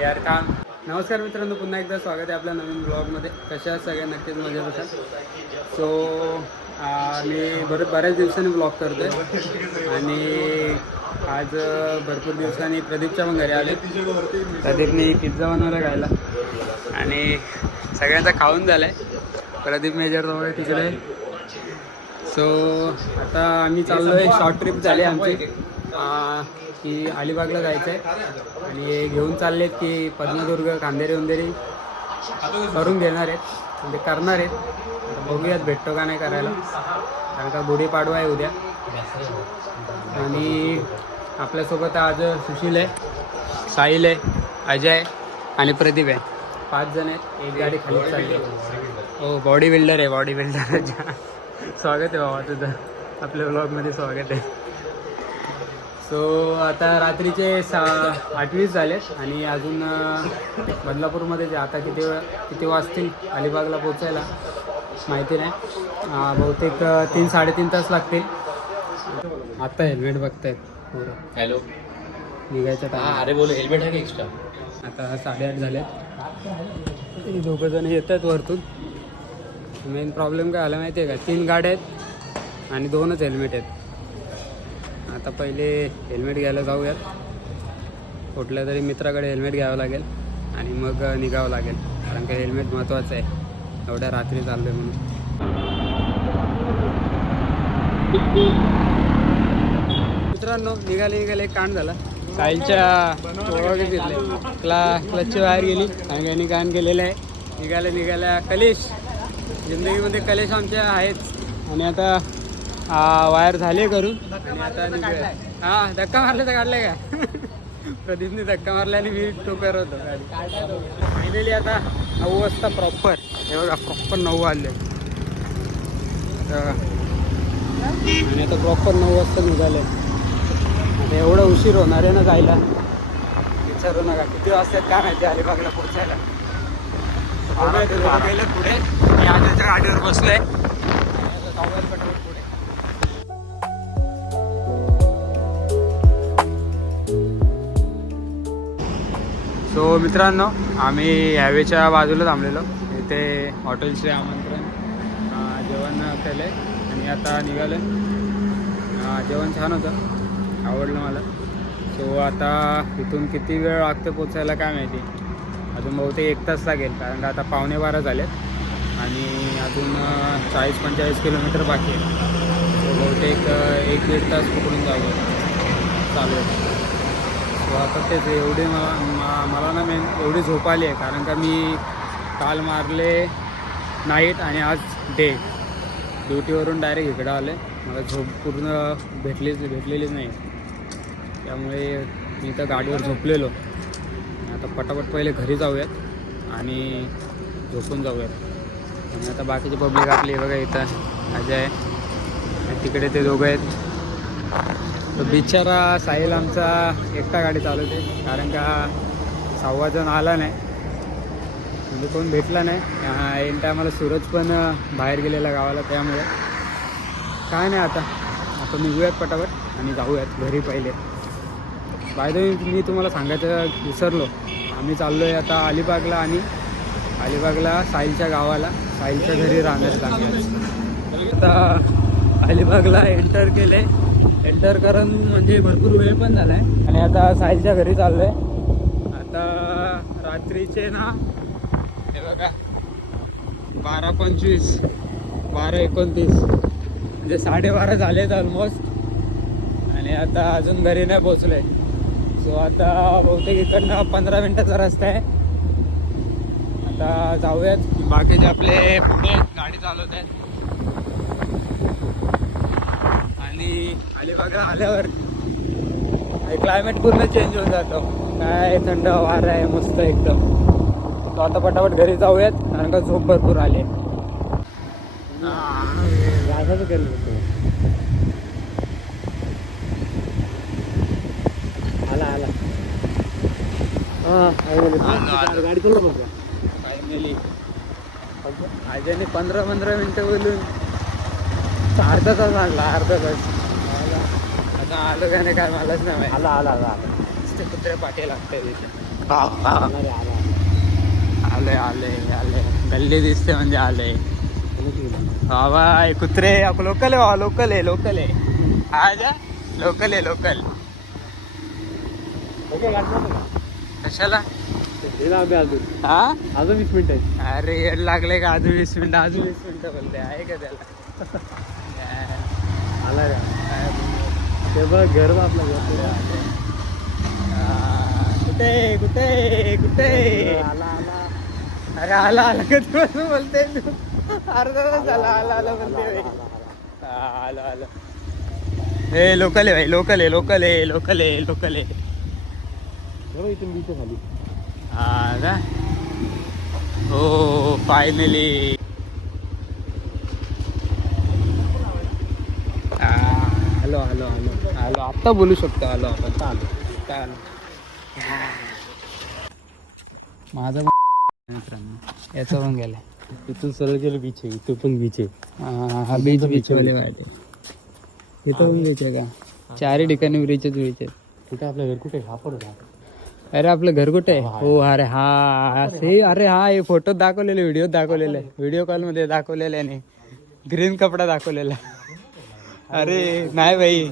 यार थांब नमस्कार मित्रांनो पुन्हा एकदा स्वागत आहे आपल्या नवीन ब्लॉगमध्ये कशा सगळ्या? नक्कीच मजा बसा सो मी भर बऱ्याच दिवसांनी ब्लॉग करतो आहे आणि आज भरपूर दिवसांनी प्रदीपच्या पण घरी आले प्रदीपने पिझ्झा बनवला खायला. आणि सगळ्यांचा खाऊन झाला आहे प्रदीप मेजर जवळ तिकडे. सो आता आम्ही चाललो आहे शॉर्ट ट्रिप झाली आमची. की अलिबागला जायचं आहे आणि हे घेऊन आहेत की पद्मदुर्ग खांदेरी उंदेरी. करून घेणार आहेत. म्हणजे करणार आहेत. बघूयात भेटतो का नाही करायला. कारण का गुढीपाडवा आहे उद्या. आणि आपल्यासोबत आज सुशील आहे साहिल आहे अजय आहे आणि प्रदीप आहे. पाच जण आहेत. एक गाडी खाली चालली. हो, आहे हो बॉडी बिल्डर आहे बॉडी बिल्डर स्वागत आहे बाबा तुझं. आपल्या ब्लॉगमध्ये स्वागत आहे. सो आता रात्रीचे सा आठवीस झालेत आणि अजून बदलापूरमध्ये जे आता किती वेळ किती वाजतील अलिबागला पोचायला माहिती नाही. बहुतेक तीन साडेतीन तास लागतील. आता हेल्मेट बघतायत हॅलो. हा टाइम अरे बोल हेल्मेट आहे का एक्स्ट्रा आता साडेआठ झालेत. हे दोघं जण येत आहेत वरतून. मेन प्रॉब्लेम काय आला माहिती आहे का? तीन गाड्या आहेत आणि दोनच हेल्मेट आहेत. आता पहिले हेल्मेट घ्यायला जाऊयात. कुठल्या तरी मित्राकडे हेल्मेट घ्यावं लागेल आणि मग निघावं लागेल. कारण का हेल्मेट महत्त्वाचं आहे. एवढ्या रात्री चाललं आहे म्हणून. मित्रांनो निघाले निघाले. एक कांड झाला. साईलच्या घेतले. क्ला क्लचची वायर गेली. आणि यांनी कान केलेलं आहे. निघाल्या निघाल्या कलेश. जिंदगीमध्ये कलेश आमचे आहेच. आणि आता वायर झाले करून. आणि आता निघूया. हा धक्का मारले तर काढले का? प्रदीपने धक्का मारला आणि मी टोप्यावर होतो फायनली आता नऊ वाजता प्रॉपर हे बघा प्रॉपर नऊ वाजले. आणि आता प्रॉपर नऊ वाजता निघाले. आता एवढा उशीर होणार आहे ना जायला? विचारू नका. किती वाजतात काय माहिती? अलिबागला पोचायला पुढे मी आजच्या गाडीवर बसलोय सो मित्रांनो आम्ही हायवेच्या बाजूला थांबलेलो. इथे हॉटेलचे आमंत्रण जेवण केलं आहे आणि आता निघालं जेवण छान होतं आवडलं मला. सो आता इथून किती वेळ लागते पोचायला काय माहिती. अजून बहुतेक एक तास लागेल कारण का आता पावणे बारा झालेत आणि अजून चाळीस पंचेचाळीस किलोमीटर बाकी आहे. बहुतेक एक दीड तास पकडून जावं. चालू आहे सो आता तेच एवढी मला मा- मला ना मेन एवढी झोप आली आहे कारण का मी काल मारले नाईट आणि आज डे ड्युटीवरून डायरेक्ट इकडं आले मला झोप पूर्ण भेटलीच भेटलेलीच नाही. त्यामुळे मी तर गाडीवर झोपलेलो. आता पटापट पहिले घरी जाऊयात आणि झोपून जाऊयात. आणि आता बाकीची पब्लिक आपली बघा इथं. अजय आणि तिकडे ते दोघं आहेत. तर बिचारा साहिल आमचा एकटा गाडी चालवते कारण का सहावा जण आला नाही. म्हणजे कोण भेटला नाही. एन टायमाला सूरज पण बाहेर गेलेला गावाला त्यामुळे. काय नाही आता. आता निघूयात पटापट आणि जाऊयात घरी पहिले. बाय द मी तुम्हाला सांगायचं विसरलो. आम्ही चाललो आहे आता अलिबागला आणि अलिबागला साहिलच्या गावाला. साहिलच्या घरी राहणार लागले आता अलिबागला एंटर केले एंटर करून म्हणजे भरपूर वेळ पण झाला आहे आणि आता साहिलच्या घरी चाललो आहे आता रात्रीचे ना हे बघा बारा पंचवीस बारा एकोणतीस. म्हणजे साडेबारा झालेत ऑलमोस्ट आणि आता अजून घरी नाही पोचलोय सो आता बहुतेक इकडनं पंधरा मिनटाचा रस्ता आहे. आता जाऊयात. बाकीचे आपले पुढे गाडी चालवत आहेत. आणि अलिबागला आल्यावर क्लायमेट पूर्ण चेंज होऊन जातो. काय थंड वार आहे मस्त एकदम. तो आता पटापट घरी जाऊयात कारण का झोप भरपूर आली असं केलं होतं आला आला हां गाडी तुला बघा फायनली अजयने पंधरा पंधरा मिनटं बोलून अर्धा तास आणला अर्धा तास आता आलो का नाही काय मलाच नाही माहिती आला आला आला आला कुत्रे पाठी लागते तिथे आला आले आले आले गल्ली दिसते म्हणजे आले बाबा बाय कुत्रे आप लोकल आहे बाबा लोकल आहे लोकल आहे आज जा लोकल आहे लोकल ओके कशाला? हा अजून. वीस मिनिट आहे अरे येड लागले का? अजून वीस मिनिटं अजून वीस मिनिटं बोलते आहे का त्याला? आला रे. ते बघ घर आपलं घर कुठे कुठे कुठे आला आला. अरे आला आला. का तू बोलते तू. अर्धा तास आला आला आला बोलते आलो. आलो हे लोकल आहे भाई लोकल आहे लोकल आहे लोकल आहे लोकल आहे. हे हा का हो. Finally hello hello hello hello आत्ता बोलू शकतो. हॅलो आपण. चालू काय आलो माझा पण मित्रांनो याचा पण गेलाय. इथून सरळ गेलं बीच आहे. इथं पण बीच आहे. हा बीच बीच वाले वाटे तिथं पण बीच आहे का? चारही ठिकाणी ब्रीचच बीच आहेत. कुठे आपलं घर? कुठे? सापड का अरे आपलं घर कुठे? आहे हो अरे हा से अरे हा हे फोटो दाखवलेले व्हिडिओ दाखवलेले. व्हिडिओ कॉलमध्ये दाखवलेले नाही ग्रीन कपडा दाखवलेला. अरे नाही भाई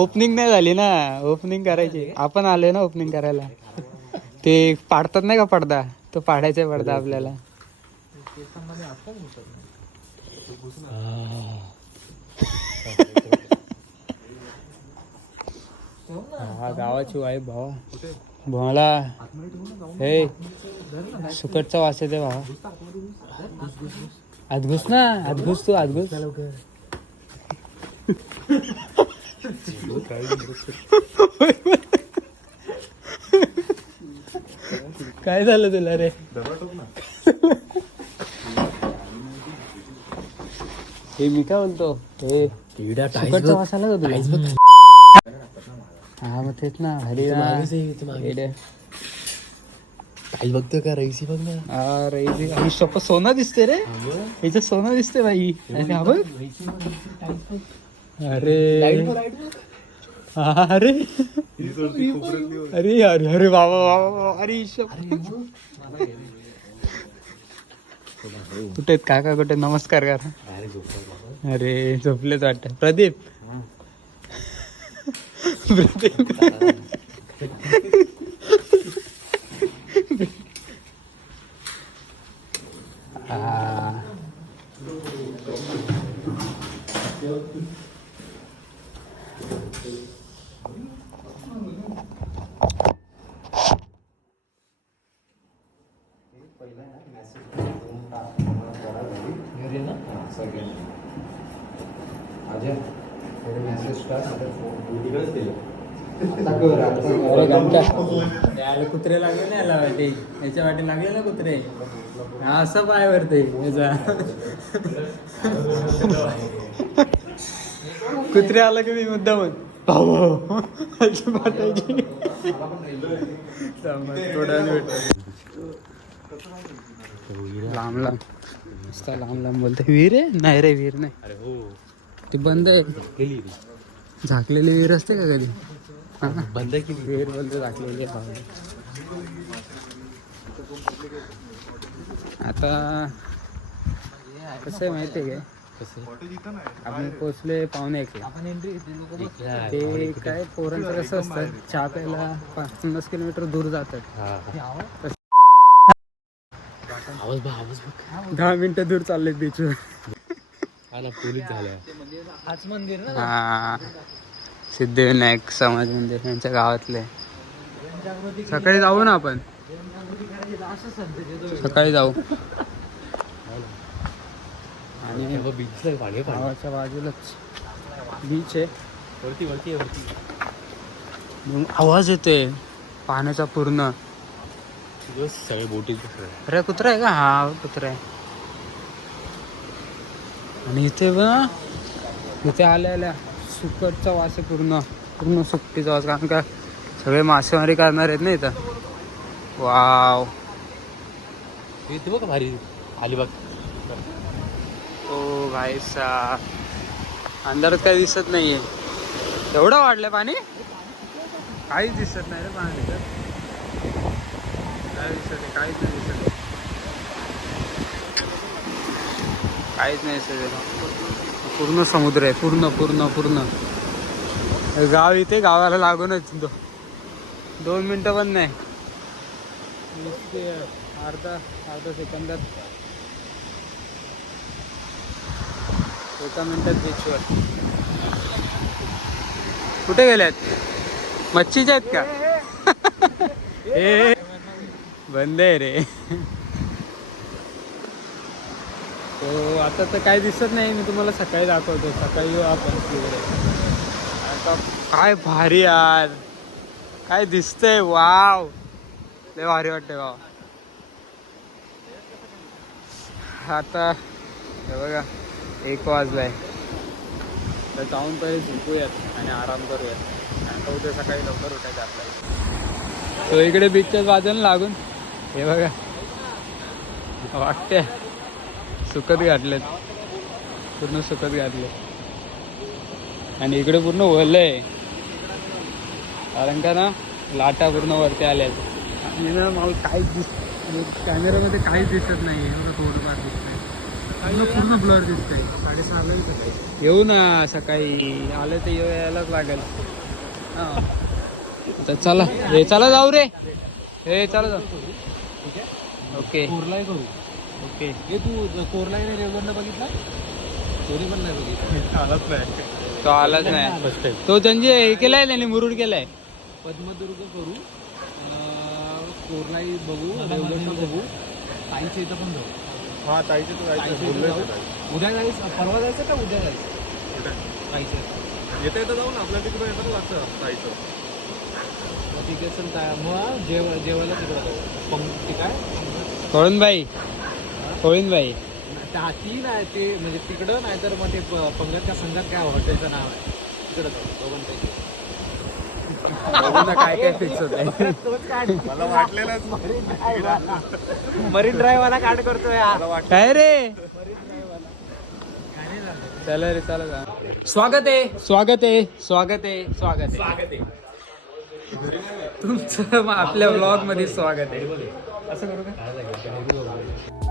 ओपनिंग नाही झाली ना. ओपनिंग करायची. आपण आलोय ना ओपनिंग करायला. ते पाडतात नाही का पडदा? तो पाडायचा पडदा आपल्याला. हा गावाची वाईफ भावा. भावाला हे सुकटचा वास येते भावा आत घुस ना आत घुस तू आत घुस काय झालं तुला रे? हे मी काय बोलतो हे सुकटचा वास आला का तुला? मग तेच ना हरी काही बघतो का रईसी बघ ना अरे ही शप सोनं दिसते रे. हिचं सोनं दिसते बाई. अरे हा बघ. अरे. अरे. अरे अरे अरे बाबा बाबा बाबा, अरे शप कुठे काका कुठे नमस्कार करा. अरे झोपलेच वाटत. प्रदीप. प्रदीप कुत्रे लागले ना याला वाटे. याच्या वाटे लागले ना कुत्रे. हा असं पाय वरते याचा. कुत्रे आला की मी मुद्दा म्हण. भाऊ अशी पाठायची. थोड्या लांब लांब. नुसता लांब लांब बोलते विहीर आहे? नाही रे विहीर नाही. अरे हो. ते बंद आहे. झाकलेली विहीर असते का कधी? बंद की विहीर बोलते झाकलेली. आता कसं आहे माहिती आहे काय आपण पोचले पावणे एक ते काय पोरांचं कसं असतं चहा प्यायला पाच पन्नास किलोमीटर दूर जातात. दहा मिनिटं दूर चालले बीचवर आला पोलीस झाल्या हा. सिद्धिविनायक समाज मंदिर यांच्या गावातले. सकाळी जाऊ ना आपण. सकाळी जाऊ. आणि बीचला पाणी पाणी. गावाच्या बाजूलाच. बीच आहे. वरती वरती आहे, वरती. मग आवाज येते पाण्याचा पूर्ण. सगळे बोटीत अरे कुत्रा आहे का? हा कुत्रा आहे. आणि इथे बघ इथे आल्या आल्या सुकटचा वास आहे पूर्ण पूर्ण सुकटीचा वास. कारण का सगळे मासेमारी करणार आहेत ना इथं? वाव. ते बघ भारी आली बघ. ओ भाई साहब. अंधारात काही दिसत नाहीये. एवढं वाढलं पाणी? काहीच दिसत नाही रे पाणी दिसत आहे काहीच नाही दिसत. काहीच नाही आहे. पूर्ण समुद्र आहे. पूर्ण पूर्ण पूर्ण. गाव इथे गावाला लागूनच. दो दोन मिनटं पण नाही. नुसते अर्धा अर्धा सेकंदात. एका मिनिटात बीचवर कुठे गेल्यात? मच्छीच्या आहेत का? ए बंद आहे रे. सो आता तर काय दिसत नाही. मी तुम्हाला सकाळी दाखवतो. सकाळी येऊ आपण. तिकडे आता काय भारी यार. काय दिसतंय? वाव. लय भारी वाटतंय वाव आता हे बघा एक वाजलाय. तर जाऊन पहिले झोपूयात आणि आराम करूयात. आता उद्या सकाळी लवकर उठायचं आपल्याला. तो इकडे बीचच्या बाजूला लागून. हे बघा. वाटते सुकत घातलेत. पूर्ण सुकत घातले आणि इकडे पूर्ण ओलं आहे कारण का ना लाटा पूर्ण वरती ना मला काहीच दिस कॅमेरामध्ये काहीच दिसत नाही एवढं थोडंफार दिसतंय. पूर्ण पूर्ण ब्लर दिसतंय. साडेसहाला येऊ ना सकाळी. आलं तर येऊ यायलाच लागेल. हां. तर चला. हे चला जाऊ रे. हे चला जाऊ. ओके. करू ओके. हे तू कोरलाय नाही रेवगंड बघितला चोरी पण नाही बघितला. आलाच नाही. तो आलाच नाही. तो त्यांचे हे केलाय त्यांनी मुरुड केलाय. पद्मदुर्ग करू. कोरलाई बघू रेवगंड बघू. ताईच्या इथं पण जाऊ. हा ताईचे तर ताईच्या इथं जाऊ. उद्या जायचं परवा जायचं का उद्या जायचं? ताईच्या. येता येता जाऊ ना आपल्या तिकडे येतात लागतं ताईचं. मग तिथे चल काय मग जेव जेवायला तिकडं जाऊ. पंग ते काय कोळीनबाई त्या ती नाही ते म्हणजे तिकडं नाही तर मग ते प- पंगतच्या संघात काय हॉटेलचं नाव आहे. तिकडं दोघांपैकी काय काय फिक्स होत मला वाटलेलंच मरीन ड्राईव्ह वाला काढ करतोय काय रे? चला रे चला जा. स्वागत आहे. स्वागत आहे. स्वागत आहे. स्वागत आहे. स्वागत आहे. तुमचं आपल्या ब्लॉगमध्ये स्वागत आहे. असं करू का?